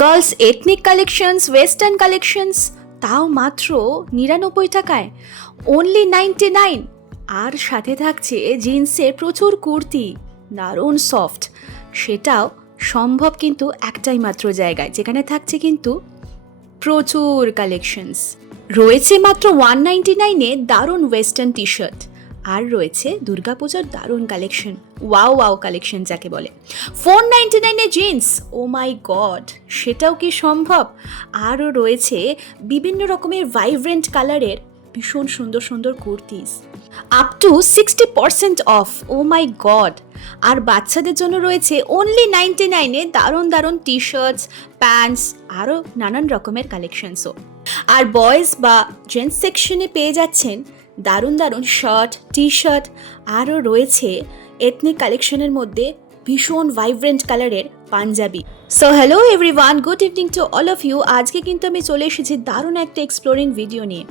Girls ethnic collections, western collections, তাও মাত্র 99 টাকায়, অনলি 99। আর সাথে থাকছে জিন্সের প্রচুর কুর্তি, দারুণ সফট। সেটাও সম্ভব কিন্তু একটাই মাত্র জায়গায়, যেখানে থাকছে কিন্তু প্রচুর কালেকশনস। রয়েছে মাত্র 199-এ দারুণ ওয়েস্টার্ন টি শার্ট, আর রয়েছে দুর্গাপূজার দারুণ কালেকশন, ওয়াও ওয়াও কালেকশন যাকে বলে। 499-এ জিন্স, ও মাই গড, সেটাও কি সম্ভব? আরও রয়েছে বিভিন্ন রকমের ভাইব্রেন্ট কালারের ভীষণ সুন্দর সুন্দর kurtis, up to 60% off, oh my god. আর বাচ্চাদের জন্য রয়েছে অনলি 99-এ দারুণ দারুণ টি শার্টস, প্যান্টস, আরও নানান রকমের কালেকশনসও। আর বয়েজ বা জেন্টস সেকশনে পেয়ে যাচ্ছেন দারুণ দারুণ শার্ট, টি শার্ট, আরও রয়েছে এথনিক কালেকশনের মধ্যে ভীষণ ভাইব্রেন্ট কালারের punjabi. So hello everyone, good evening to all of you. আজকে কিন্তু আমি চলে এসেছি দারুণ একটা এক্সপ্লোরিং ভিডিও নিয়ে।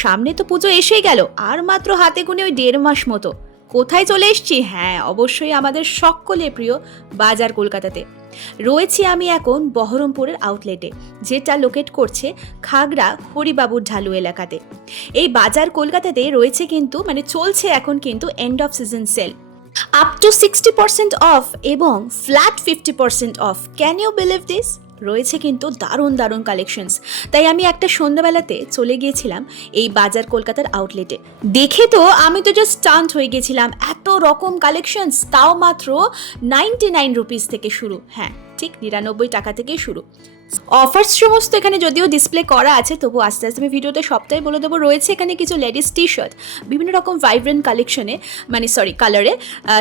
সামনে তো পুজো এসেই গেল, আর মাত্র হাতে গুনে ওই 1.5 মাস মতো। কোথায় চলে এসেছি? হ্যাঁ, অবশ্যই আমাদের সকলের প্রিয় বাজার কলকাতাতে। রয়েছি আমি এখন বহরমপুরের আউটলেটে, যেটা লোকেট করছে খাগড়া হরিবাবুর ঢালু এলাকাতে। এই বাজার কলকাতাতে রয়েছে কিন্তু চলছে এখন কিন্তু end of season sale, up to 60% off এবং flat 50% off. Can you believe this? রয়েছে কিন্তু দারুণ দারুণ কালেকশনস। তাই আমি একটা সন্ধ্যাবেলাতে চলে গিয়েছিলাম এই বাজার কলকাতার আউটলেটে। দেখে তো আমি তো জাস্ট স্টান্ট হয়ে গেছিলাম, এত রকম কালেকশনস, তাও মাত্র 99 রুপিস থেকে শুরু। হ্যাঁ, ঠিক 99 টাকা থেকেই শুরু। অফার্স সমস্ত এখানে যদিও ডিসপ্লে করা আছে, তবু আস্তে আস্তে আমি ভিডিওতে সবটাই বলে দেবো। রয়েছে এখানে কিছু লেডিস টি শার্ট বিভিন্ন রকম ভাইব্রেন্ট কালেকশনে, কালারে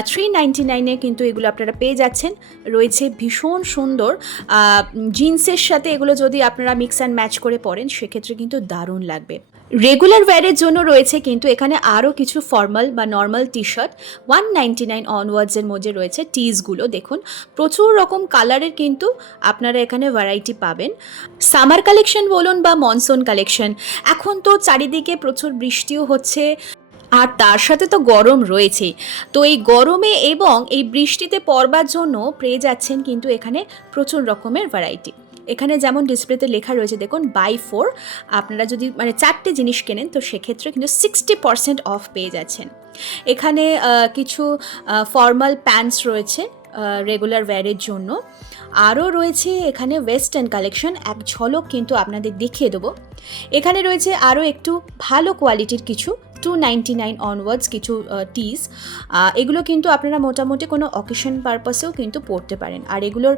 399-এ কিন্তু এগুলো আপনারা পেয়ে যাচ্ছেন। রয়েছে ভীষণ সুন্দর জিন্সের সাথে এগুলো যদি আপনারা মিক্স অ্যান্ড ম্যাচ করে পরেন, সেক্ষেত্রে কিন্তু দারুণ লাগবে। রেগুলার ওয়্যারের জন্য রয়েছে কিন্তু এখানে আরও কিছু ফর্মাল বা নর্মাল টি শার্ট 199 অনওয়ার্ডসের মধ্যে রয়েছে। টিজগুলো দেখুন, প্রচুর রকম কালারের কিন্তু আপনারা এখানে ভ্যারাইটি পাবেন। সামার কালেকশন বলুন বা মনসুন কালেকশন, এখন তো চারিদিকে প্রচুর বৃষ্টিও হচ্ছে, আর তার সাথে তো গরম রয়েছেই। তো এই গরমে এবং এই বৃষ্টিতে পরবার জন্য পেয়ে যাচ্ছেন কিন্তু এখানে প্রচুর রকমের ভ্যারাইটি। এখানে যেমন ডিসপ্লেতে লেখা রয়েছে দেখুন, বাই 4, আপনারা যদি 4টে জিনিস কেনেন তো সেক্ষেত্রে কিন্তু 60% অফ পেয়ে যাচ্ছেন। এখানে কিছু ফর্মাল প্যান্টস রয়েছে রেগুলার ওয়্যারের জন্য। আরও রয়েছে এখানে ওয়েস্টার্ন কালেকশন, এক ঝলক কিন্তু আপনাদের দেখিয়ে দেবো। এখানে রয়েছে আরও একটু ভালো কোয়ালিটির কিছু 299 অনওয়ার্ডস কিছু টিস। এগুলো কিন্তু আপনারা মোটামুটি কোনো অকেশন পারপাসেও কিন্তু পরতে পারেন। আর এগুলোর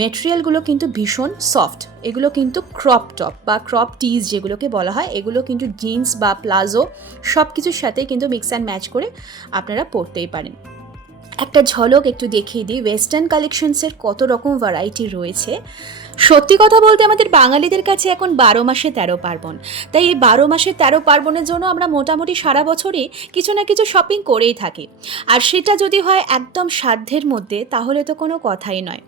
মেটেরিয়ালগুলো কিন্তু ভীষণ সফট। এগুলো কিন্তু ক্রপ টপ বা ক্রপ টিস যেগুলোকে বলা হয়, এগুলো কিন্তু জিন্স বা প্লাজো সব কিছুর সাথে কিন্তু মিক্স অ্যান্ড ম্যাচ করে আপনারা পরতেই পারেন। একটা ঝলক একটু দেখিয়ে দিই ওয়েস্টার্ন কালেকশনসের কত রকম ভ্যারাইটি রয়েছে। সত্যি কথা বলতে আমাদের বাঙালিদের কাছে এখন 12 মাসে 13 পার্বণ। তাই এই 12 মাসে 13 পার্বণের জন্য আমরা মোটামুটি সারা বছরই কিছু না কিছু শপিং করেই থাকি। আর সেটা যদি হয় একদম সাধ্যের মধ্যে, তাহলে তো কোনো কথাই নয়।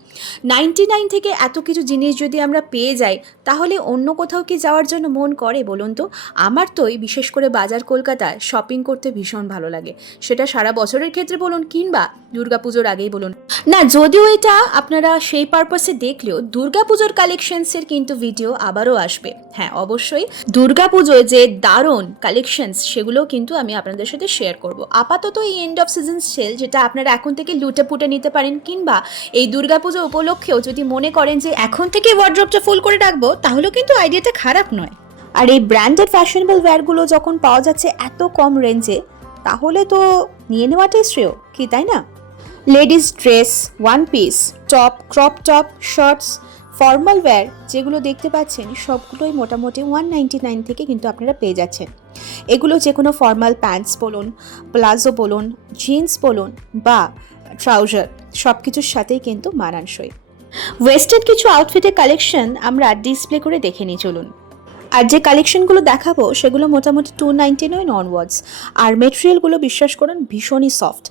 99 থেকে এত কিছু জিনিস যদি আমরা পেয়ে যাই, তাহলে অন্য কোথাও কি যাওয়ার জন্য মন করে বলুন তো? আমার তো এই বিশেষ করে বাজার কলকাতায় শপিং করতে ভীষণ ভালো লাগে, সেটা সারা বছরের ক্ষেত্রে বলুন কিংবা দুর্গাপুজোর আগেই বলুন। না, যদিও এটা আপনারা সেই পারপাসে দেখলেও দুর্গাপুজোর কালেকশনসের কিন্তু ভিডিও আবারও আসবে। হ্যাঁ, অবশ্যই দুর্গাপুজোয় যে দারুণ কালেকশনস, সেগুলো কিন্তু আমি আপনাদের সাথে শেয়ার করব। আপাতত এই এন্ড অফ সিজন সেল, যেটা আপনারা এখন থেকে লুটে পুটে নিতে পারেন, কিংবা এই দুর্গাপুজো উপলক্ষেও যদি মনে করেন যে এখন থেকে ওয়ার্ড্রপটা ফুল করে রাখবো, তাহলেও কিন্তু আইডিয়াটা খারাপ নয়। আর এই ব্র্যান্ডেড ফ্যাশনেবল ওয়্যারগুলো যখন পাওয়া যাচ্ছে এত কম রেঞ্জে, তাহলে তো নিয়ে নেওয়াটাই শ্রেয়, কি তাই না? Ladies dress, one piece, top, crop top, shirts, formal wear যেগুলো দেখতে পাচ্ছেন, সবগুলোই মোটামুটি 199 থেকে কিন্তু আপনারা পেয়ে যাচ্ছেন। এগুলো যে কোনো ফর্মাল প্যান্টস বলুন, প্লাজো বলুন, জিন্স বলুন বা ট্রাউজার, সব কিছুর সাথেই কিন্তু মানানসই। ওয়েস্টার্ন কিছু আউটফিটের কালেকশন আমরা ডিসপ্লে করে দেখে নিই চলুন। আর যে কালেকশনগুলো দেখাবো সেগুলো মোটামুটি 299 অনওয়ার্ডস। আর মেটেরিয়ালগুলো বিশ্বাস করুন ভীষণই সফট।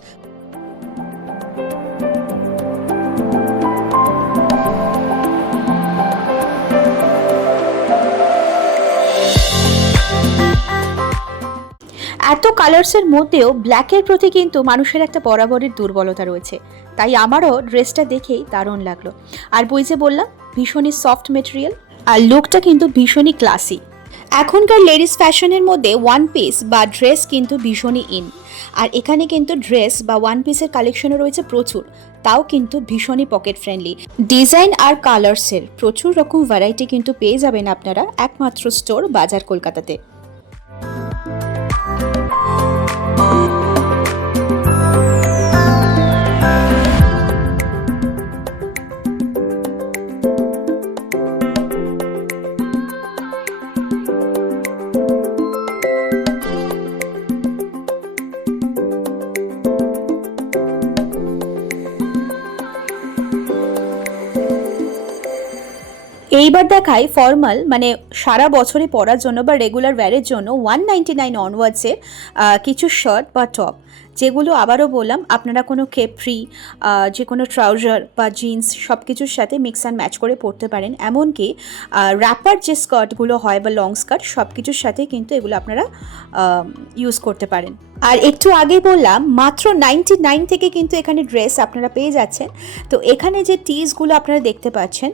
এত কালার্সের মধ্যেও ব্ল্যাকের প্রতি কিন্তু মানুষের একটা বরাবরের দুর্বলতা রয়েছে, তাই আমারও ড্রেসটা দেখেই দারুণ লাগলো। আর বই যে বললাম ভীষণই সফট মেটেরিয়াল, আর লুকটা কিন্তু ভীষণই ক্লাসি। এখনকার লেডিস ফ্যাশনের মধ্যে ওয়ান পিস বা ড্রেস কিন্তু ভীষণই ইন, আর এখানে কিন্তু ড্রেস বা ওয়ান পিসের কালেকশনও রয়েছে প্রচুর, তাও কিন্তু ভীষণই পকেট ফ্রেন্ডলি। ডিজাইন আর কালার্সের প্রচুর রকম ভ্যারাইটি কিন্তু পেয়ে যাবেন আপনারা একমাত্র স্টোর বাজার কলকাতাতে। এইবার দেখাই ফর্মাল, মানে সারা বছরে পরার জন্য বা রেগুলার ওয়্যারের জন্য 199 অনওয়ার্ডসে কিছু শার্ট বা টপ, যেগুলো আবারও বললাম আপনারা কোনো কেপ্রি, যে কোনো ট্রাউজার বা জিন্স সব কিছুর সাথে মিক্স অ্যান্ড ম্যাচ করে পরতে পারেন। এমনকি র্যাপার যে স্কার্টগুলো হয় বা লং স্কার্ট, সব কিছুর সাথে কিন্তু এগুলো আপনারা ইউজ করতে পারেন। আর একটু আগেই বললাম মাত্র 99 থেকে কিন্তু এখানে ড্রেস আপনারা পেয়ে যাচ্ছেন। তো এখানে যে টিজগুলো আপনারা দেখতে পাচ্ছেন,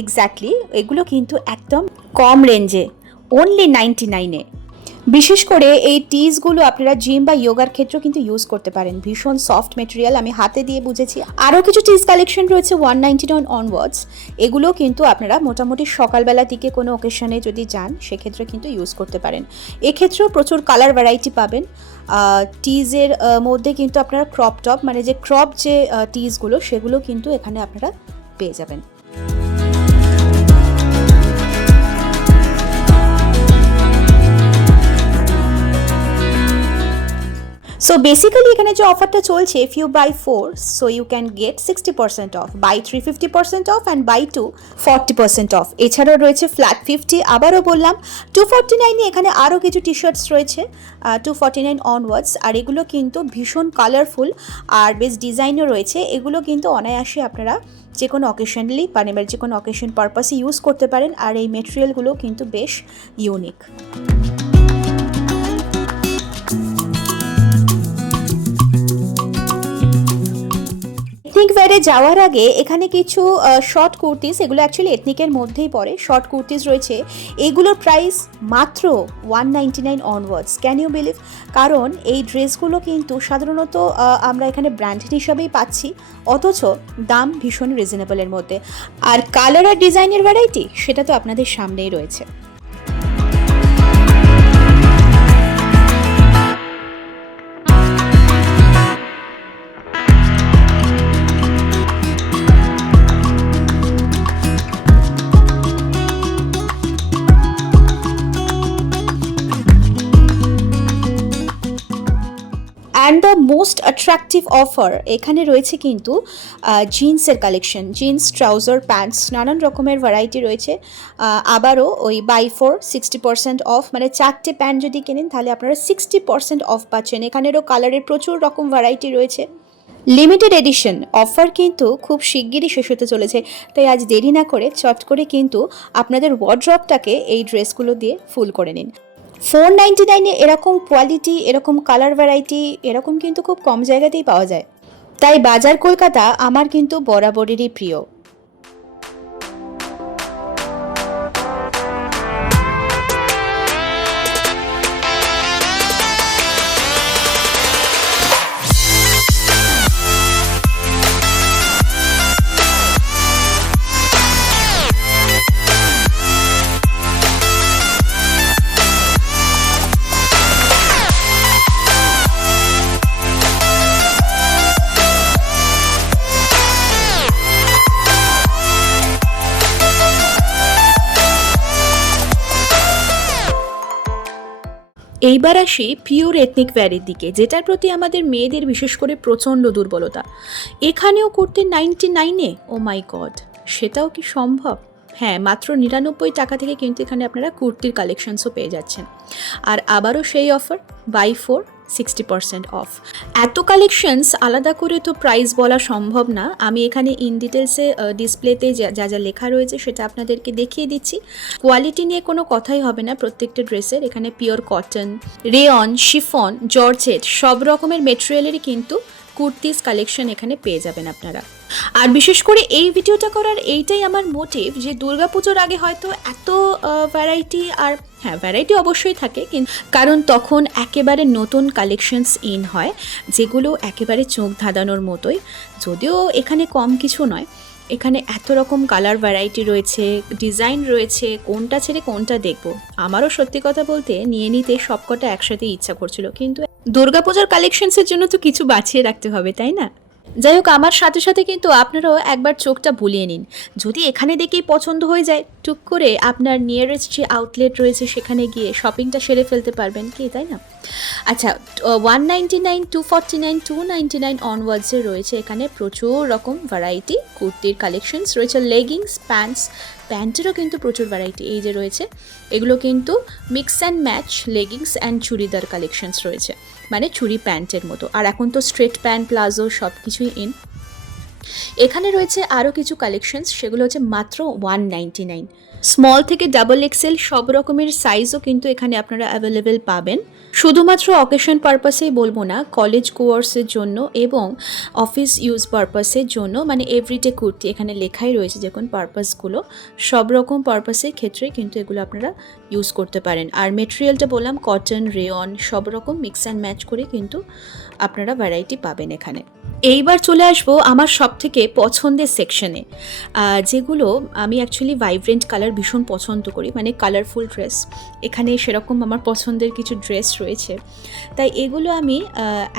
এক্স্যাক্টলি এগুলো কিন্তু একদম কম রেঞ্জে, অনলি 99-এ। বিশেষ করে এই টিজগুলো আপনারা জিম বা যোগার ক্ষেত্রেও কিন্তু ইউজ করতে পারেন, ভীষণ সফট মেটেরিয়াল, আমি হাতে দিয়ে বুঝেছি। আরও কিছু টিজ কালেকশন রয়েছে 199 অনওয়ার্ডস, এগুলো কিন্তু আপনারা মোটামুটি সকালবেলা দিকে কোনো ওকেশনে যদি যান সেক্ষেত্রে কিন্তু ইউজ করতে পারেন। এক্ষেত্রেও প্রচুর কালার ভ্যারাইটি পাবেন। টিজের মধ্যে কিন্তু আপনারা ক্রপ টপ, মানে যে ক্রপ যে টিজগুলো, সেগুলো কিন্তু এখানে আপনারা পেয়ে যাবেন। সো বেসিক্যালি এখানে যে অফারটা চলছে, if you buy 4 so you can get 60% off, buy 3 50% off and buy 2 40% off. এছাড়াও রয়েছে ফ্ল্যাট 50। আবারও বললাম 249-এ এখানে আরও কিছু টি শার্টস রয়েছে 249 অনওয়ার্ডস, আর এগুলো কিন্তু ভীষণ কালারফুল আর বেশ ডিজাইনও রয়েছে। এগুলো কিন্তু অনায়াসে আপনারা যে কোনো অকেশনলি, মানে যে কোনো অকেশন পারপাসে ইউজ করতে পারেন, আর এই মেটেরিয়ালগুলো কিন্তু বেশ ইউনিক। এথনিক ওয়্যারে যাওয়ার আগে এখানে কিছু শর্ট কুর্তিস, এগুলো অ্যাকচুয়ালি এথনিকের মধ্যেই পড়ে, শর্ট কুর্তিস রয়েছে। এগুলোর প্রাইস মাত্র 199 অনওয়ার্ডস। Can you believe? কারণ এই ড্রেসগুলো কিন্তু সাধারণত আমরা এখানে ব্র্যান্ডেড হিসাবেই পাচ্ছি, অথচ দাম ভীষণ রিজনেবলের মধ্যে। আর কালার আর ডিজাইনের ভ্যারাইটি সেটা তো আপনাদের সামনেই রয়েছে। And the most attractive offer, এখানে রয়েছে কিন্তু জিন্সের কালেকশন, জিন্স, ট্রাউজার, প্যান্টস, নানান রকমের ভ্যারাইটি রয়েছে। আবারও ওই বাই 4 60% অফ, মানে 4টে প্যান্ট যদি কেনেন তাহলে আপনারা 60% অফ পাচ্ছেন। এখানেরও কালারের প্রচুর রকম ভ্যারাইটি রয়েছে। লিমিটেড এডিশন অফার কিন্তু খুব শিগগিরই শেষ হতে চলেছে, তাই আজ দেরি না করে চট করে কিন্তু আপনাদের ওয়ার্ড্রপটাকে এই ড্রেসগুলো দিয়ে ফুল করে নিন। 499-এ এরকম কোয়ালিটি, এরকম কালার ভ্যারাইটি এরকম কিন্তু খুব কম জায়গাতেই পাওয়া যায়, তাই বাজার কলকাতা আমার কিন্তু বরাবরেরই প্রিয়। এইবার আসি পিওর এথনিক ওয়্যারের দিকে, যেটার প্রতি আমাদের মেয়েদের বিশেষ করে প্রচণ্ড দুর্বলতা। এখানেও করতে 99-এ, ও মাই গড, সেটাও কি সম্ভব? হ্যাঁ, মাত্র 99 টাকা থেকে কিন্তু এখানে আপনারা কুর্তির কালেকশনসও পেয়ে যাচ্ছেন। আর আবারও সেই অফার, বাই 4 60% অফ। এত কালেকশনস আলাদা করে তো প্রাইস বলা সম্ভব না, আমি এখানে ইন ডিটেলসে ডিসপ্লেতে যা যা লেখা রয়েছে সেটা আপনাদেরকে দেখিয়ে দিচ্ছি। কোয়ালিটি নিয়ে কোনো কথাই হবে না প্রত্যেকটা ড্রেসের। এখানে pure cotton, rayon, chiffon, georgette সব রকমের মেটেরিয়ালেরই কিন্তু কুর্তিস কালেকশন এখানে পেয়ে যাবেন আপনারা। আর বিশেষ করে এই ভিডিওটা করার এইটাই আমার মোটিভ যে দুর্গাপুজোর আগে হয়তো এত ভ্যারাইটি, আর হ্যাঁ ভ্যারাইটি অবশ্যই থাকে, কিন্তু কারণ তখন একেবারে নতুন কালেকশনস ইন হয় যেগুলো একেবারে চোখ ধাঁধানোর মতোই। যদিও এখানে কম কিছু নয়, এখানে এত রকম কালার ভ্যারাইটি রয়েছে, ডিজাইন রয়েছে, কোনটা ছেড়ে কোনটা দেখবো। আমারও সত্যি কথা বলতে নিয়ে নিতে সবকটা একসাথে ইচ্ছা করছিল, কিন্তু দুর্গাপূজার কালেকশনসের জন্য তো কিছু বাঁচিয়ে রাখতে হবে, তাই না? যাই হোক, আমার সাথে সাথে কিন্তু আপনারাও একবার চোখটা বুলিয়ে নিন। যদি এখানে দেখেই পছন্দ হয়ে যায়, টুক করে আপনার নিয়ারেস্ট যে আউটলেট রয়েছে সেখানে গিয়ে শপিংটা সেরে ফেলতে পারবেন, কি তাই না? আচ্ছা, 199, 249, 299 অনওয়ার্ডসে রয়েছে এখানে প্রচুর রকম ভ্যারাইটি কুর্তির কালেকশনস রয়েছে। লেগিংস, প্যান্টেরও কিন্তু প্রচুর ভ্যারাইটি এই যে রয়েছে। এগুলো কিন্তু mix and match leggings and churidar collections রয়েছে, মানে চুড়ি প্যান্টের মতো। আর এখন তো স্ট্রেট প্যান্ট, প্লাজো সব কিছুই ইন। এখানে রয়েছে আরও কিছু কালেকশনস, সেগুলো হচ্ছে মাত্র 199। স্মল থেকে ডাবল এক্সেল সব রকমের সাইজও কিন্তু এখানে আপনারা অ্যাভেলেবেল পাবেন। শুধুমাত্র অকেশন পারপাসেই বলবো না, কলেজ কোর্সের জন্য এবং অফিস ইউজ পারপাসের জন্য, মানে এভরিডে কুর্তি এখানে লেখাই রয়েছে যে কোন পারপাসগুলো, সব রকম পারপাসের ক্ষেত্রে কিন্তু এগুলো আপনারা ইউজ করতে পারেন। আর মেটেরিয়ালটা বললাম কটন, রেয়ন সব রকম মিক্স অ্যান্ড ম্যাচ করে কিন্তু আপনারা ভ্যারাইটি পাবেন এখানে। এইবার চলে আসবো আমার সবথেকে পছন্দের সেকশনে, যেগুলো আমি অ্যাকচুয়ালি ভাইব্রেন্ট কালার ভীষণ পছন্দ করি, মানে কালারফুল ড্রেস। এখানে সেরকম আমার পছন্দের কিছু ড্রেস রয়েছে, তাই এগুলো আমি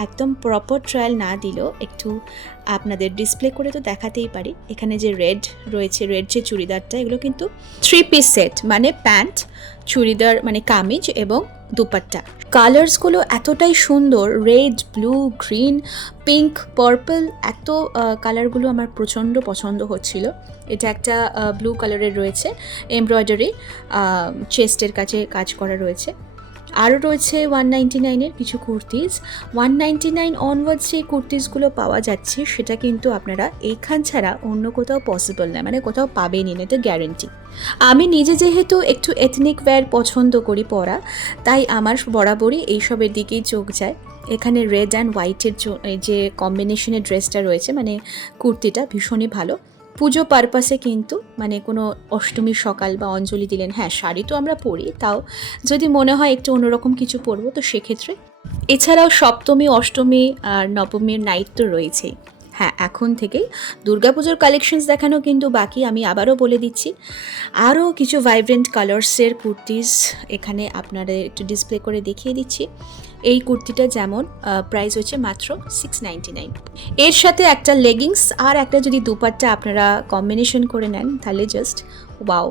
একদম প্রপার ট্রায়াল না দিলেও একটু আপনাদের ডিসপ্লে করে তো দেখাতেই পারি। এখানে যে রেড রয়েছে, রেড যে চুড়িদারটা, এগুলো কিন্তু 3 পিস সেট, মানে প্যান্ট, চুড়িদার মানে কামিজ এবং দুপাট্টা। কালার্সগুলো এতটাই সুন্দর, red, blue, green, pink, purple, এত কালারগুলো আমার প্রচণ্ড পছন্দ হচ্ছিল। এটা একটা ব্লু কালারের রয়েছে, এমব্রয়ডারি চেস্টের কাছে কাজ করা রয়েছে। আরও রয়েছে 199-এর কিছু কুর্তিজ। 199 অনওয়ার্ডস যে কুর্তিজগুলো পাওয়া যাচ্ছে সেটা কিন্তু আপনারা এইখান ছাড়া অন্য কোথাও পসিবল না, মানে কোথাও পাবেনই না, এটা গ্যারেন্টি। আমি নিজে যেহেতু একটু এথনিক ওয়্যার পছন্দ করি পরা, তাই আমার বরাবরই এইসবের দিকেই চোখ যায়। এখানে রেড অ্যান্ড হোয়াইটের যে কম্বিনেশনের ড্রেসটা রয়েছে, মানে কুর্তিটা ভীষণই ভালো। পুজো পারপাসে কিন্তু, মানে কোনো অষ্টমীর সকাল বা অঞ্জলি দিলেন, হ্যাঁ শাড়ি তো আমরা পরি, তাও যদি মনে হয় একটু অন্যরকম কিছু পরবো তো সেক্ষেত্রে। এছাড়াও সপ্তমী, অষ্টমী আর নবমীর নাইট তো রয়েছেই। হ্যাঁ, এখন থেকেই দুর্গাপুজোর কালেকশনস দেখানো কিন্তু বাকি, আমি আবারও বলে দিচ্ছি। আরও কিছু ভাইব্রেন্ট কালার্সের কুর্তিস এখানে আপনাদের একটু ডিসপ্লে করে দেখিয়ে দিচ্ছি। এই কুর্তিটা যেমন প্রাইস হচ্ছে মাত্র 699। এর সাথে একটা লেগিংস আর একটা যদি দুপাট্টা আপনারা কম্বিনেশন করে নেন তাহলে জাস্ট ওয়াও।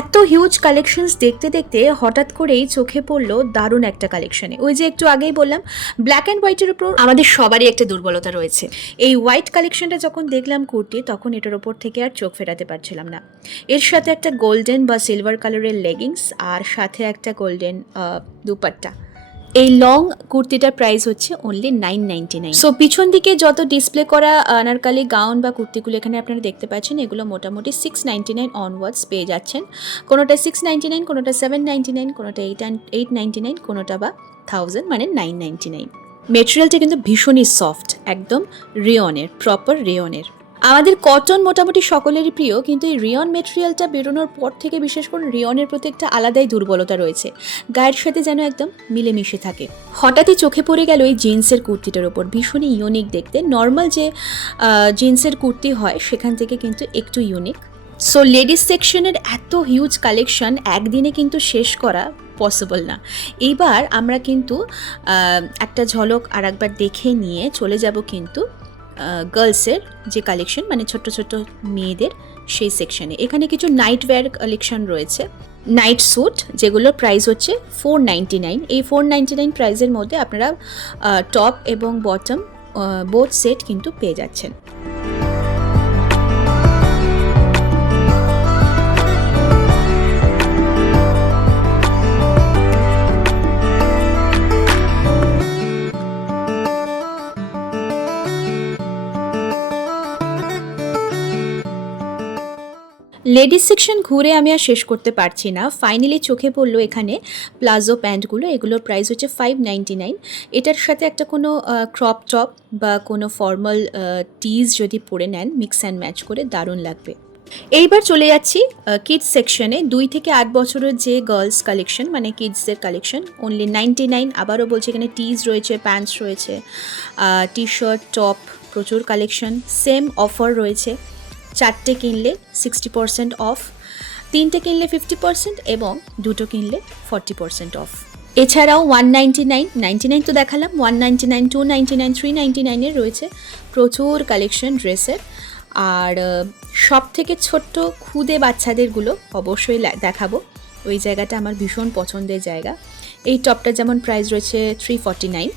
এত হিউজ কালেকশনস দেখতে দেখতে হঠাৎ করেই চোখে পড়লো দারুণ একটা কালেকশনে। ওই যে একটু আগেই বললাম ব্ল্যাক অ্যান্ড হোয়াইটের উপর আমাদের সবারই একটা দুর্বলতা রয়েছে। এই হোয়াইট কালেকশনটা যখন দেখলাম কুর্তি, তখন এটার ওপর থেকে আর চোখ ফেরাতে পারছিলাম না। এর সাথে একটা গোল্ডেন বা সিলভার কালারের লেগিংস আর সাথে একটা গোল্ডেন দুপাট্টা। এই লং কুর্তিটার প্রাইস হচ্ছে অনলি 999। সো পিছন দিকে যত ডিসপ্লে করা আনারকালি গাউন বা কুর্তিগুলো এখানে আপনারা দেখতে পাচ্ছেন, এগুলো মোটামুটি 699 অনওয়ার্ডস পেয়ে যাচ্ছেন। কোনোটা 699, কোনোটা 799, কোনোটা 899, কোনোটা বা 1000, মানে 999। মেটেরিয়ালটা কিন্তু ভীষণই সফট, একদম রেয়নের, প্রপার রেয়নের। আমাদের কটন মোটামুটি সকলেরই প্রিয়, কিন্তু এই রিয়ন মেটেরিয়ালটা বেরোনোর পর থেকে বিশেষ করে রিয়নের প্রতি একটা আলাদাই দুর্বলতা রয়েছে, গায়ের সাথে যেন একদম মিলেমিশে থাকে। হঠাৎই চোখে পড়ে গেল এই জিন্সের কুর্তিটার ওপর, ভীষণই ইউনিক দেখতে। নর্মাল যে জিন্সের কুর্তি হয় সেখান থেকে কিন্তু একটু ইউনিক। সো লেডিস সেকশনের এত হিউজ কালেকশন একদিনে কিন্তু শেষ করা পসিবল না। এইবার আমরা কিন্তু একটা ঝলক আর একবার দেখে নিয়ে চলে যাব কিন্তু গার্লসের যে কালেকশন, মানে ছোট্ট ছোট্ট মেয়েদের সেই সেকশনে। এখানে কিছু নাইট ওয়্যার কালেকশন রয়েছে, নাইট স্যুট, যেগুলোর প্রাইস হচ্ছে 499। এই 499 প্রাইসের মধ্যে আপনারা টপ এবং বটম বোথ সেট কিন্তু পেয়ে যাচ্ছেন। লেডিস সেকশন ঘুরে আমি আর শেষ করতে পারছি না, ফাইনালি চোখে পড়লো এখানে প্লাজো প্যান্টগুলো। এগুলোর প্রাইস হচ্ছে 599। এটার সাথে একটা কোনো ক্রপ টপ বা কোনো ফর্মাল টিজ যদি পরে নেন মিক্স অ্যান্ড ম্যাচ করে, দারুণ লাগবে। এইবার চলে যাচ্ছি কিডস সেকশনে। 2 থেকে 8 বছরের যে গার্লস কালেকশন, মানে কিডসদের কালেকশন, অনলি 99। আবারও বলছি, এখানে টিজ রয়েছে, প্যান্টস রয়েছে, টি শার্ট, টপ, প্রচুর কালেকশন। সেম অফার রয়েছে, 4টে কিনলে 60% অফ, 3টে কিনলে 50% এবং 2টো কিনলে 40% অফ। এছাড়াও 199, 99 তো দেখালাম, 199, 299, 399 রয়েছে প্রচুর কালেকশন ড্রেসের। আর সব থেকে ছোট্ট খুদে বাচ্চাদেরগুলো অবশ্যই দেখাবো, ওই জায়গাটা আমার ভীষণ পছন্দের জায়গা। এই টপটা যেমন প্রাইস রয়েছে 349।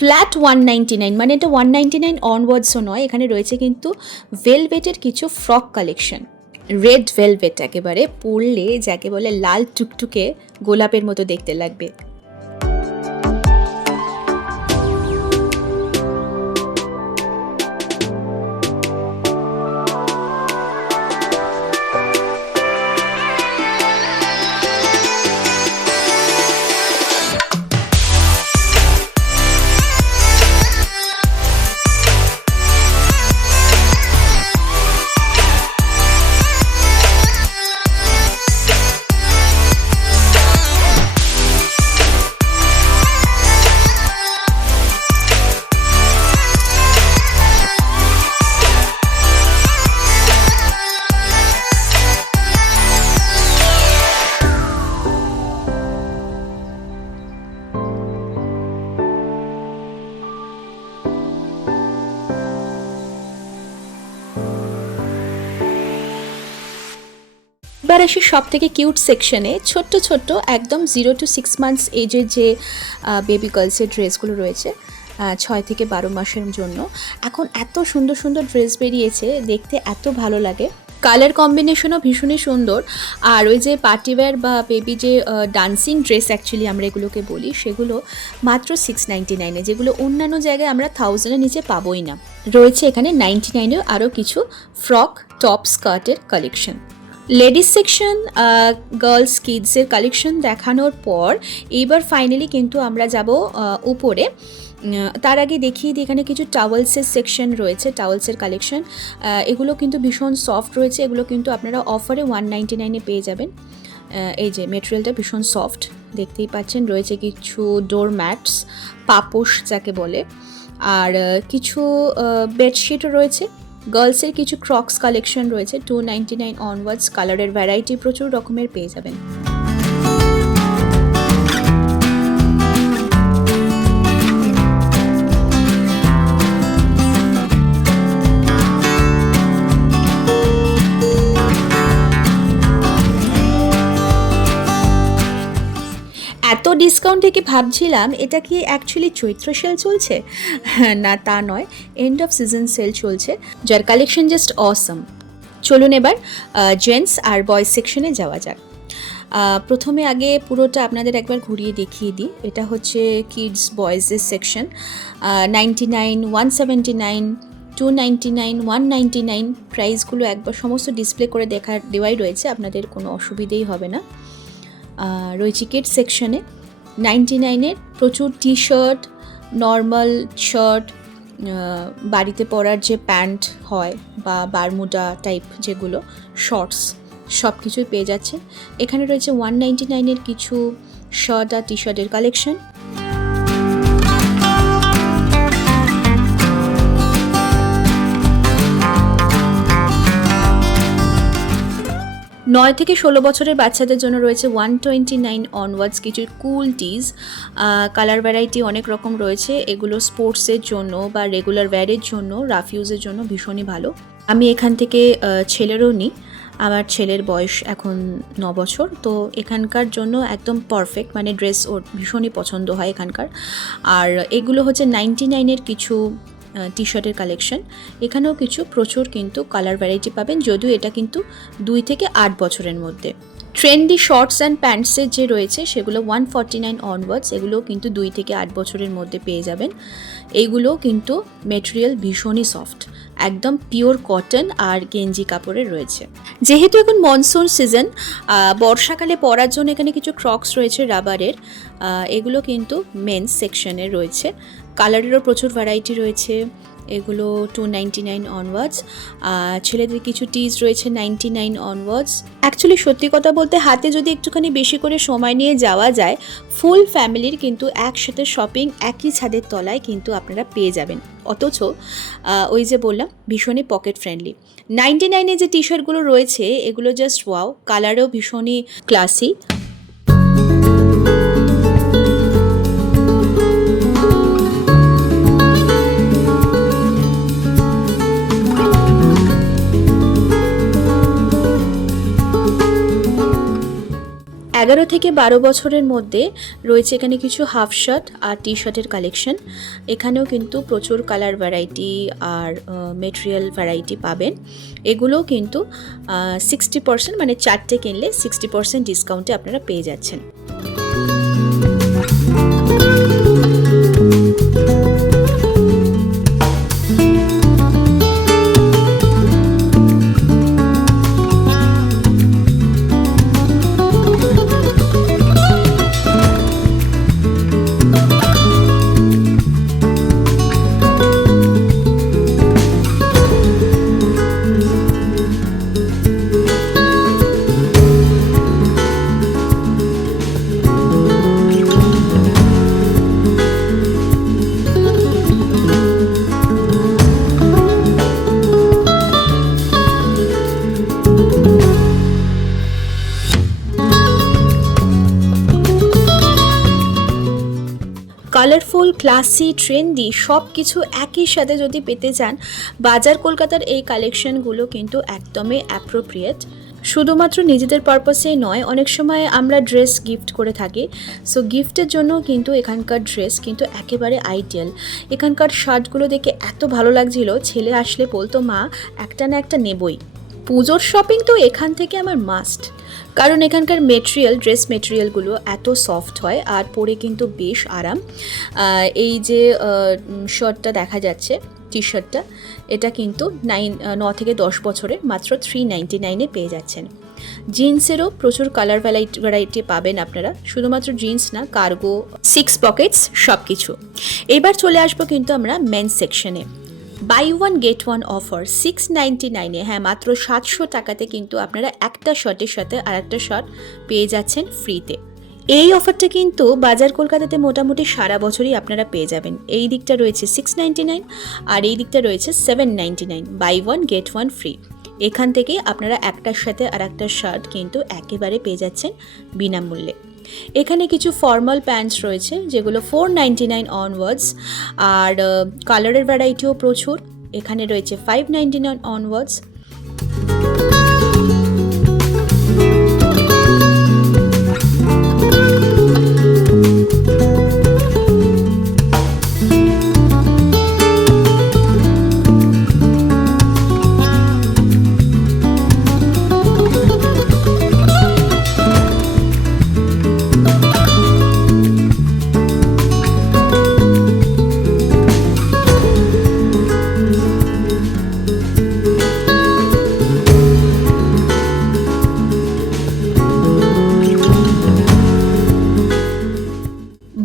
ফ্ল্যাট 199, মানে এটা 199 অনওয়ার্ডসও নয়। এখানে রয়েছে কিন্তু ভেলভেটের কিছু ফ্রক কালেকশন, রেড ভেলভেট, একেবারে পরলে যাকে বলে লাল টুকটুকে গোলাপের মতো দেখতে লাগবে। এবার আসি সব থেকে কিউট সেকশনে। ছোট্ট ছোট্ট একদম 0 to 6 months এজের যে বেবি গার্লসের ড্রেসগুলো রয়েছে, 6 থেকে 12 মাসের জন্য। এখন এত সুন্দর সুন্দর ড্রেস বেরিয়েছে, দেখতে এত ভালো লাগে, কালার কম্বিনেশনও ভীষণই সুন্দর। আর ওই যে পার্টিওয়্যার বা বেবি যে ডান্সিং ড্রেস অ্যাকচুয়ালি আমরা এগুলোকে বলি, সেগুলো মাত্র 699, যেগুলো অন্যান্য জায়গায় আমরা 1000-এর নিচে পাবোই না। রয়েছে এখানে 99-এও আরও কিছু ফ্রক, টপ, স্কার্টের কালেকশন। লেডিস সেকশন, গার্লস, কিডসের কালেকশন দেখানোর পর এইবার ফাইনালি কিন্তু আমরা যাব উপরে। তার আগে দেখিয়ে দিই, এখানে কিছু টাওয়েলসের সেকশন রয়েছে, টাওয়েলসের কালেকশন। এগুলো কিন্তু ভীষণ সফট রয়েছে, এগুলো কিন্তু আপনারা অফারে 199-এ পেয়ে যাবেন। এই যে মেটেরিয়ালটা ভীষণ সফট, দেখতেই পাচ্ছেন। রয়েছে কিছু ডোর ম্যাটস, পাপোশ যাকে বলে, আর কিছু বেডশিটও রয়েছে। গার্লসের কিছু ক্রক্স কালেকশন রয়েছে, 299 অনওয়ার্ডস। কালারের ভ্যারাইটি প্রচুর রকমের পেয়ে যাবেন। এত ডিসকাউন্ট থেকে ভাবছিলাম এটা কি অ্যাকচুয়ালি চৈত্র সেল চলছে, না তা নয়, এন্ড অফ সিজন সেল চলছে, যার কালেকশন জাস্ট অসম। চলুন এবার জেন্টস আর বয়েজ সেকশনে যাওয়া যাক। প্রথমে আগে পুরোটা আপনাদের একবার ঘুরিয়ে দেখিয়ে দিই। এটা হচ্ছে কিডস বয়েজের সেকশন। 99, 179, 299, 199 প্রাইসগুলো একবার সমস্ত ডিসপ্লে করে দেওয়াই রয়েছে, আপনাদের কোনো অসুবিধেই হবে না। রয়েছে কিডস সেকশনে 99-এর প্রচুর টি শার্ট, নর্মাল শার্ট, বাড়িতে পরার যে প্যান্ট হয় বা বারমুডা টাইপ যেগুলো শর্টস, সব কিছুই পেয়ে যাচ্ছে। এখানে রয়েছে 199-এর কিছু শার্ট আর টি শার্টের কালেকশন। 9 থেকে 16 বছরের বাচ্চাদের জন্য রয়েছে 129 অনওয়ার্ডস কিছু কুল টিজ। কালার ভ্যারাইটি অনেক রকম রয়েছে, এগুলো স্পোর্টসের জন্য বা রেগুলার ওয়্যারের জন্য, রাফ ইউজের জন্য ভীষণই ভালো। আমি এখান থেকে ছেলেরও নিই, আমার ছেলের বয়স এখন 9 বছর, তো এখানকার জন্য একদম পারফেক্ট, মানে ড্রেস ওর ভীষণই পছন্দ হয় এখানকার। আর এগুলো হচ্ছে 99-এর কিছু টি শার্টের কালেকশন। এখানেও কিছু প্রচুর কিন্তু কালার ভ্যারাইটি পাবেন, যদিও এটা কিন্তু 2 থেকে 8 বছরের মধ্যে। ট্রেন্ডি শর্টস অ্যান্ড প্যান্টসের যে রয়েছে সেগুলো 149 অনওয়ার্ডস, এগুলো কিন্তু 2 থেকে 8 বছরের মধ্যে পেয়ে যাবেন। এইগুলো কিন্তু মেটেরিয়াল ভীষণই সফট, একদম পিওর কটন আর গেঞ্জি কাপড়ের রয়েছে। যেহেতু এখন মনসুন সিজন, বর্ষাকালে পরার জন্য এখানে কিছু ক্রক্স রয়েছে রাবারের, এগুলো কিন্তু মেন্স সেকশনের রয়েছে। কালারেরও প্রচুর ভ্যারাইটি রয়েছে, এগুলো 299 অনওয়ার্ডস। ছেলেদের কিছু টিজ রয়েছে 99 অনওয়ার্ডস। অ্যাকচুয়ালি সত্যি কথা বলতে হাতে যদি একটুখানি বেশি করে সময় নিয়ে যাওয়া যায়, ফুল ফ্যামিলির কিন্তু একসাথে শপিং একই ছাদের তলায় কিন্তু আপনারা পেয়ে যাবেন। অথচ ওই যে বললাম ভীষণই পকেট ফ্রেন্ডলি। 99-এ যে টি শার্টগুলো রয়েছে এগুলো জাস্ট ওয়াও, কালারও ভীষণই ক্লাসি। এগারো থেকে 12 বছরের মধ্যে রয়েছে এখানে কিছু হাফ শার্ট আর টি শার্টের কালেকশন। এখানেও কিন্তু প্রচুর কালার ভ্যারাইটি আর মেটেরিয়াল ভ্যারাইটি পাবেন। এগুলোও কিন্তু 60%, মানে 4টে কিনলে 60% ডিসকাউন্টে আপনারা পেয়ে যাচ্ছেন। কালারফুল, ক্লাসি, ট্রেন্ডি সব কিছু একই সাথে যদি পেতে চান, বাজার কলকাতার এই কালেকশনগুলো কিন্তু একদমই অ্যাপ্রোপ্রিয়েট। শুধুমাত্র নিজেদের পারপাসেই নয়, অনেক সময় আমরা ড্রেস গিফট করে থাকি, সো গিফটের জন্য কিন্তু এখানকার ড্রেস কিন্তু একেবারে আইডিয়াল। এখানকার শার্টগুলো দেখে এত ভালো লাগছিল, ছেলে আসলে বলতো মা একটা না একটা নেবই। পুজোর শপিং তো এখান থেকে আমার মাস্ট, কারণ এখানকার মেটেরিয়াল, ড্রেস মেটেরিয়ালগুলো এত সফট হয় আর পরে কিন্তু বেশ আরাম। এই যে শার্টটা দেখা যাচ্ছে, টি শার্টটা, এটা কিন্তু 9 থেকে 10 বছরের, মাত্র 399-এ পেয়ে যাচ্ছেন। জিন্সেরও প্রচুর কালার ভ্যারাইটি পাবেন আপনারা, শুধুমাত্র জিন্স না, কার্গো, 6 পকেটস সব কিছু। এবার চলে আসবো কিন্তু আমরা মেন্স সেকশনে। Buy one get one offer 699-এ, হ্যাঁ মাত্র 700 টাকাতে কিন্তু আপনারা একটা শার্টের সাথে আর একটা শার্ট পেয়ে যাচ্ছেন ফ্রিতে। এই অফারটা কিন্তু বাজার কলকাতাতে মোটামুটি সারা বছরই আপনারা পেয়ে যাবেন। এই দিকটা রয়েছে 699 আর এই দিকটা রয়েছে 799, buy one get one free. এখান থেকে আপনারা একটার সাথে আর একটা শার্ট কিন্তু একেবারে পেয়ে যাচ্ছেন বিনামূল্যে। এখানে কিছু ফর্মাল প্যান্টস রয়েছে যেগুলো 499 অনওয়ার্ডস, আর কালারের ভ্যারাইটিও প্রচুর। এখানে রয়েছে 599 onwards.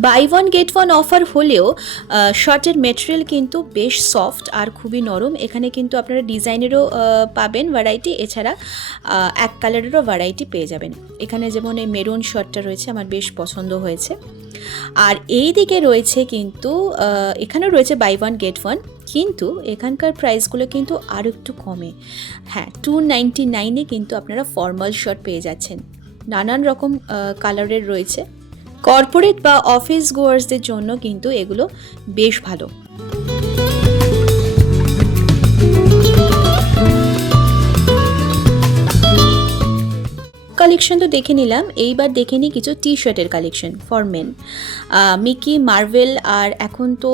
Buy one get one offer হলেও শার্টের মেটেরিয়াল কিন্তু বেশ সফট আর খুবই নরম। এখানে কিন্তু আপনারা ডিজাইনেরও পাবেন ভ্যারাইটি, এছাড়া এক কালারেরও ভ্যারাইটি পেয়ে যাবেন। এখানে যেমন এই মেরুন শার্টটা রয়েছে, আমার বেশ পছন্দ হয়েছে। আর এই দিকে রয়েছে কিন্তু এখানেও রয়েছে বাই ওয়ান গেট ওয়ান, কিন্তু এখানকার প্রাইসগুলো কিন্তু আরও একটু কমে। হ্যাঁ, 299-এ কিন্তু আপনারা ফর্মাল শার্ট পেয়ে যাচ্ছেন, নানান রকম কালারের রয়েছে। কর্পোরেট বা অফিস গোয়ার্সদের জন্য কিন্তু এগুলো বেশ ভালো। কালেকশন তো দেখে নিলাম, এইবার দেখে নিই কিছু টি শার্টের collection for men. Mickey, Marvel, আর এখন তো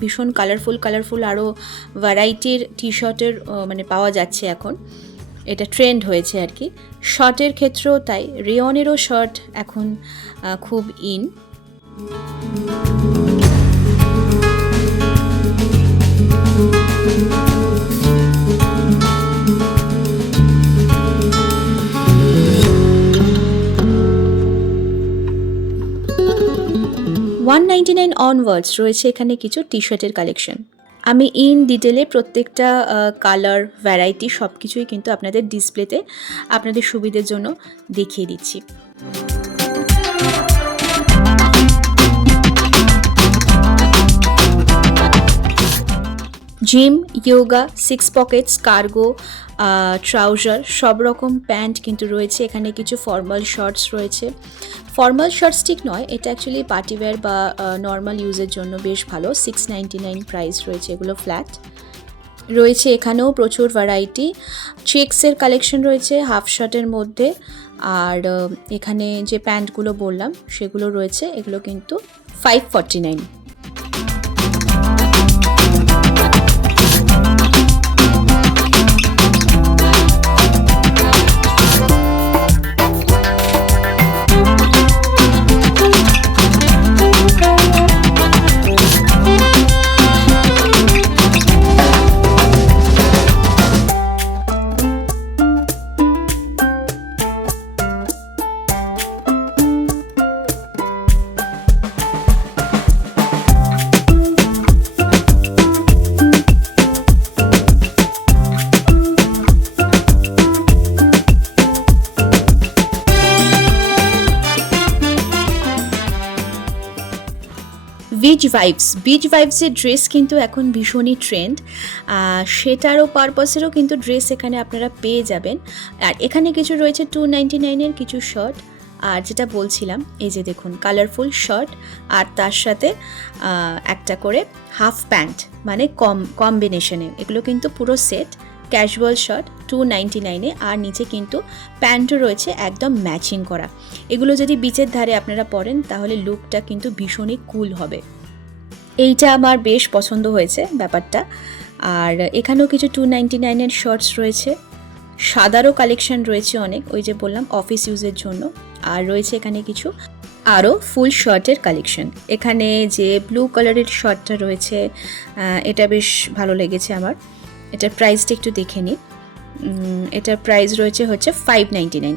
ভীষণ কালারফুল আরও ভ্যারাইটির টি শার্টের মানে পাওয়া যাচ্ছে এখন। এটা ট্রেন্ড হয়েছে আর কি। শার্টের ক্ষেত্রেও তাই, রেয়নেরও শার্ট এখন খুব ইন। $199 অনওয়ার্ডস রয়েছে এখানে কিছু টি শার্টের কালেকশন। আমি ইন ডিটেলে প্রত্যেকটা কালার, ভ্যারাইটি সব কিছুই কিন্তু আপনাদের ডিসপ্লেতে আপনাদের সুবিধের জন্য দেখিয়ে দিচ্ছি। Gym, yoga, 6 Pockets, cargo, trouser, সব রকম প্যান্ট কিন্তু রয়েছে এখানে। কিছু ফর্মাল শর্টস রয়েছে। ফর্মাল শর্টস ঠিক নয়, এটা অ্যাকচুয়ালি পার্টিওয়্যার বা নর্মাল ইউজের জন্য বেশ ভালো। $699 প্রাইস রয়েছে, এগুলো ফ্ল্যাট রয়েছে। এখানেও প্রচুর ভ্যারাইটি চেক্সের কালেকশন রয়েছে হাফ শার্টের মধ্যে। আর এখানে যে প্যান্টগুলো বললাম সেগুলো রয়েছে, এগুলো কিন্তু $549। বিচ ভাইবসের ড্রেস কিন্তু এখন ভীষণই ট্রেন্ড। সেটারও পারপাসেরও কিন্তু ড্রেস এখানে আপনারা পেয়ে যাবেন। আর এখানে কিছু রয়েছে $299 কিছু শার্ট। আর যেটা বলছিলাম, এই যে দেখুন কালারফুল শার্ট আর তার সাথে একটা করে হাফ প্যান্ট, মানে কম্বিনেশনে। এগুলো কিন্তু পুরো সেট ক্যাজুয়াল শার্ট $299 আর নিচে কিন্তু প্যান্টও রয়েছে একদম ম্যাচিং করা। এগুলো যদি বিচের ধারে আপনারা পরেন তাহলে লুকটা কিন্তু ভীষণই কুল হবে। এইটা আমার বেশ পছন্দ হয়েছে ব্যাপারটা। আর এখানেও কিছু $299 শার্টস রয়েছে। সাদারও কালেকশন রয়েছে অনেক, ওই যে বললাম অফিস ইউজের জন্য। আর রয়েছে এখানে কিছু আরও ফুল শার্টের কালেকশন। এখানে যে ব্লু কালারের শার্টটা রয়েছে এটা বেশ ভালো লেগেছে আমার। এটার প্রাইসটা একটু দেখে নিই। এটার প্রাইস রয়েছে হচ্ছে $599।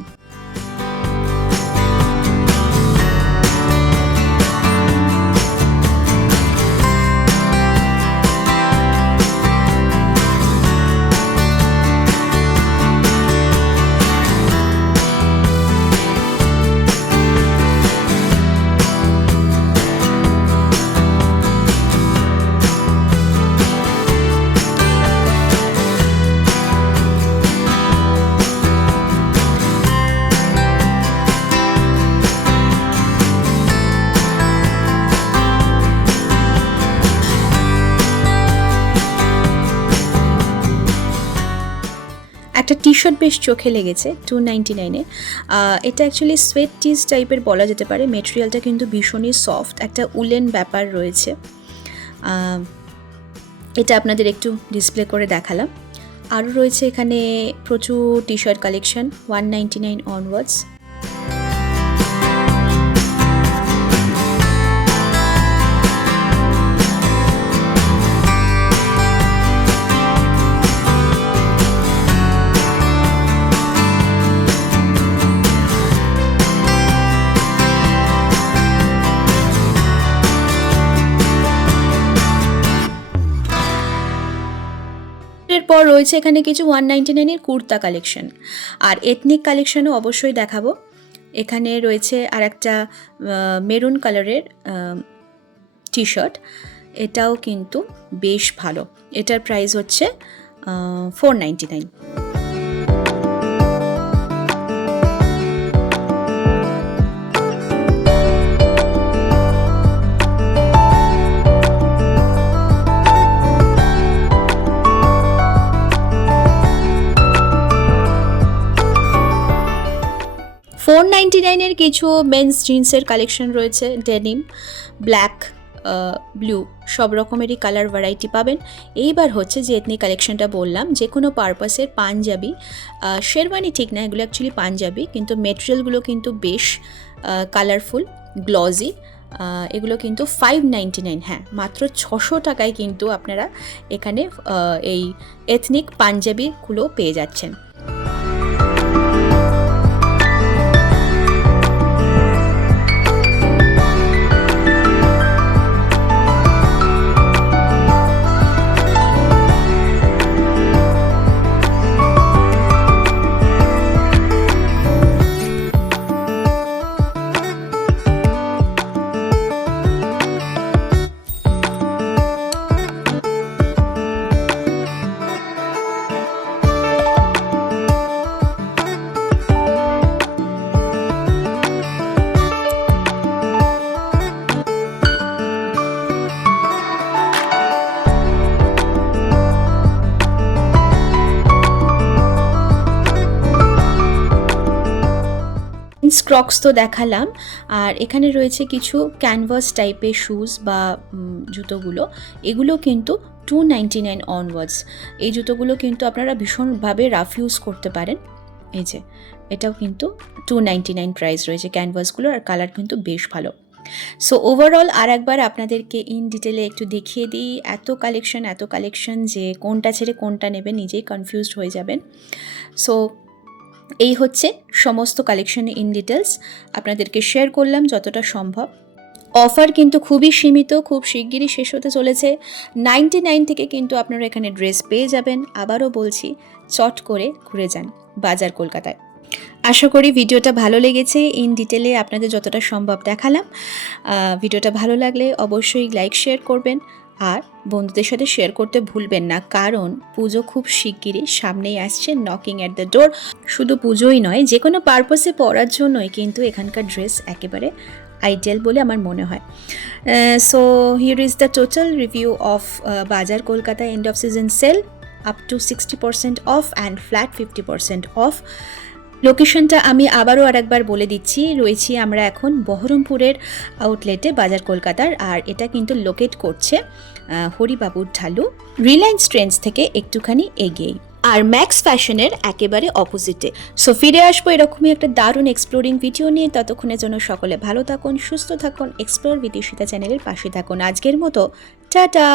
একটা টি শার্ট বেশ চোখে লেগেছে $299-এ। এটা অ্যাকচুয়ালি সোয়েট টিজ টাইপের বলা যেতে পারে। মেটেরিয়ালটা কিন্তু ভীষণই সফট, একটা উলেন ব্যাপার রয়েছে। এটা আপনাদের একটু ডিসপ্লে করে দেখালাম। আরও রয়েছে এখানে প্রচুর টি শার্ট কালেকশন $199 অনওয়ার্ডস। এরপর রয়েছে এখানে কিছু $199-এর কুর্তা কালেকশন। আর এথনিক কালেকশনও অবশ্যই দেখাবো। এখানে রয়েছে আর একটা মেরুন কালারের টি শার্ট, এটাও কিন্তু বেশ ভালো। এটার প্রাইস হচ্ছে $499। $499-এর কিছু মেন্স জিন্সের কালেকশন রয়েছে, ডেনিম, ব্ল্যাক ব্লু সব রকমেরই কালার ভ্যারাইটি পাবেন। এইবার হচ্ছে যে এথনিক কালেকশনটা বললাম, যে কোনো পারপাসের পাঞ্জাবি, শেরওয়ানি ঠিক না, এগুলো অ্যাকচুয়ালি পাঞ্জাবি, কিন্তু মেটেরিয়ালগুলো কিন্তু বেশ কালারফুল, গ্লজি। এগুলো কিন্তু 599, হ্যাঁ মাত্র 600 টাকায় কিন্তু আপনারা এখানে এই এথনিক পাঞ্জাবিগুলো পেয়ে যাচ্ছেন। ক্রক্স তো দেখালাম, আর এখানে রয়েছে কিছু ক্যানভাস টাইপের শুজ বা জুতোগুলো, এগুলো কিন্তু 299 অনওয়ার্ডস। এই জুতোগুলো কিন্তু আপনারা ভীষণভাবে রাফ ইউজ করতে পারেন। এই যে এটাও কিন্তু 299 প্রাইস রয়েছে ক্যানভাসগুলো, আর কালার কিন্তু বেশ ভালো। সো ওভারঅল আর একবার আপনাদেরকে ইন ডিটেলে একটু দেখিয়ে দিই, এত কালেকশন যে কোনটা ছেড়ে কোনটা নেবে নিজেই কনফিউজড হয়ে যাবেন। সো এই হচ্ছে সমস্ত কালেকশন ইন ডিটেলস আপনাদেরকে শেয়ার করলাম যতটা সম্ভব। অফার কিন্তু খুবই সীমিত, খুব শিগগিরই শেষ হতে চলেছে। 99 থেকে কিন্তু আপনারা এখানে ড্রেস পেয়ে যাবেন। আবারও বলছি, চট করে ঘুরে যান বাজার কলকাতায়। আশা করি ভিডিওটা ভালো লেগেছে, ইন ডিটেলে আপনাদের যতটা সম্ভব দেখালাম। ভিডিওটা ভালো লাগলে অবশ্যই লাইক শেয়ার করবেন, আর বন্ধুদের সাথে শেয়ার করতে ভুলবেন না, কারণ পুজো খুব শিগগিরই সামনেই আসছে, নকিং অ্যাট দ্য ডোর। শুধু পুজোই নয়, যে কোনো পারপাসে পরার জন্যই কিন্তু এখানকার ড্রেস একেবারে আইডিয়াল বলে আমার মনে হয়। So here is the total review of Bazaar Kolkata end of season sale, up to 60% off and flat 50% off. লোকেশনটা আমি আবারও আরেকবার বলে দিচ্ছি, রয়েছি আমরা এখন বহরমপুরের আউটলেটে বাজার কলকাতার, আর এটা কিন্তু লোকেট করছে হরিবাবুর ঢালু, রিলায়েন্স ট্রেন্ডস থেকে একটুখানি এগিয়েই, আর ম্যাক্স ফ্যাশনের একেবারে অপোজিটে। সো ফিরে আসবো এরকমই একটা দারুণ এক্সপ্লোরিং ভিডিও নিয়ে। ততক্ষণের জন্য সকলে ভালো থাকুন, সুস্থ থাকুন, এক্সপ্লোর উইথ ঈশিতা চ্যানেলের পাশে থাকুন। আজকের মতো টাটা।